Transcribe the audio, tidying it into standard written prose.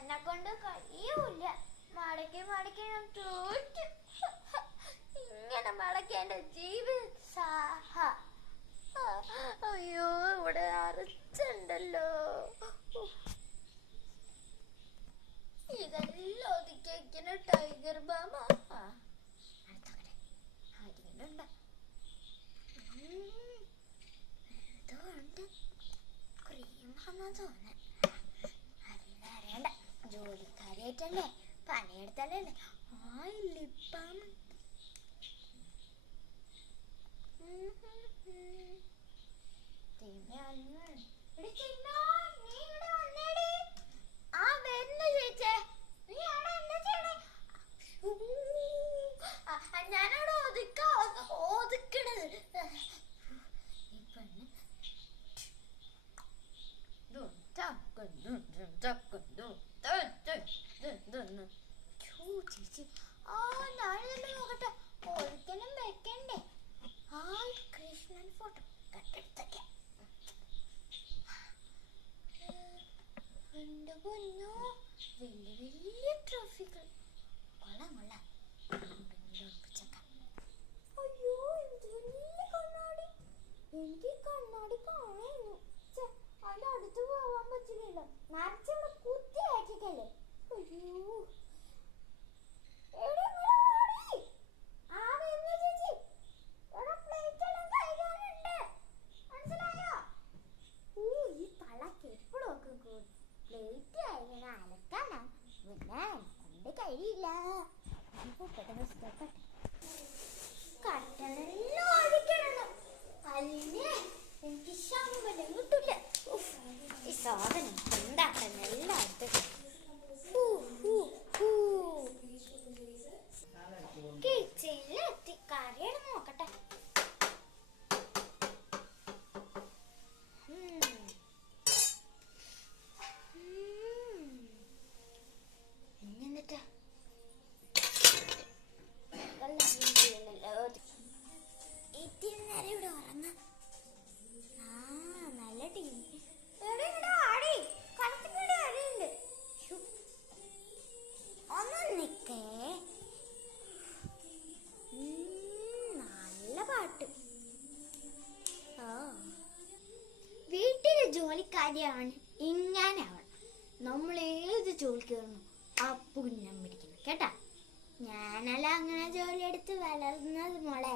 എന്നെ കൊണ്ട് കഴിയൂല. മടക്കി മടക്കി ഞാൻ തോറ്റു. ഇങ്ങനെ മടക്കേണ്ട ജീവിത സാഹ. അയ്യോ, ഇവിടെ അരച്ചുണ്ടല്ലോ. ഇതെല്ലാം ഒതുക്കിക്കുന്ന ടൈഗർ ബാമ. അതിനുണ്ട് ക്രീമാണെന്ന് തോന്നുന്നു. അതെല്ലാം അറിയണ്ട. ജോലിക്കാരിയായിട്ടല്ലേ, പണിയെടുത്തല്ലേ. ലിപ്പാം ഞാനവിടെ ഒതുക്കണത്. ചേച്ചി ഞാനിതെല്ലാം നോക്കട്ടെ. ഒരിക്കലും വെക്കണ്ടേ. കൃഷ്ണൻ ഫോട്ടോ കട്ടെടുത്തൊക്കെ. എന്റെ പൊന്നോ, വലിയ വലിയ ട്രോഫികൾ. കൊള്ളാം കൊള്ളാം. അയ്യോ, എന്ത് വലിയ കണ്ണാടി. എനിക്ക് കണ്ണാടി കാണായിരുന്നു. അതിന്റെ അടുത്ത് പോവാൻ പറ്റില്ലല്ലോ. നിറച്ചുള്ള കുത്തി ആക്കിക്കല്ലേ. അയ്യോ, കഴിയില്ല. കട്ടനെല്ലാം അടിക്കണം. അല്ലേ എനിക്ക് ശമ്പളം കിട്ടില്ല. ഈ സാധനം ഉണ്ടാക്കാൻ എല്ലായിടത്തും കിച്ചണിലെത്തി. കറിയാണ് നോക്കട്ടെ. എന്നിട്ട് ഇത്തിരി നേരം ഇവിടെ ഉറങ്ങാം. നല്ല ടീ ആടി കളത്തിക്കൂടെ അടിയുണ്ട്. ഒന്ന് നിക്കേ. നല്ല പാട്ട്. വീട്ടിലെ ജോലിക്കാരിയാണ് ഇങ്ങനെയാവണം. നമ്മൾ ഏത് ജോലിക്ക് കയറണം ആ പുണ്യം പിടിക്കണം കേട്ടാ. ഞാനല്ല അങ്ങനെ ജോലി എടുത്ത് വളർന്നത് മോളെ.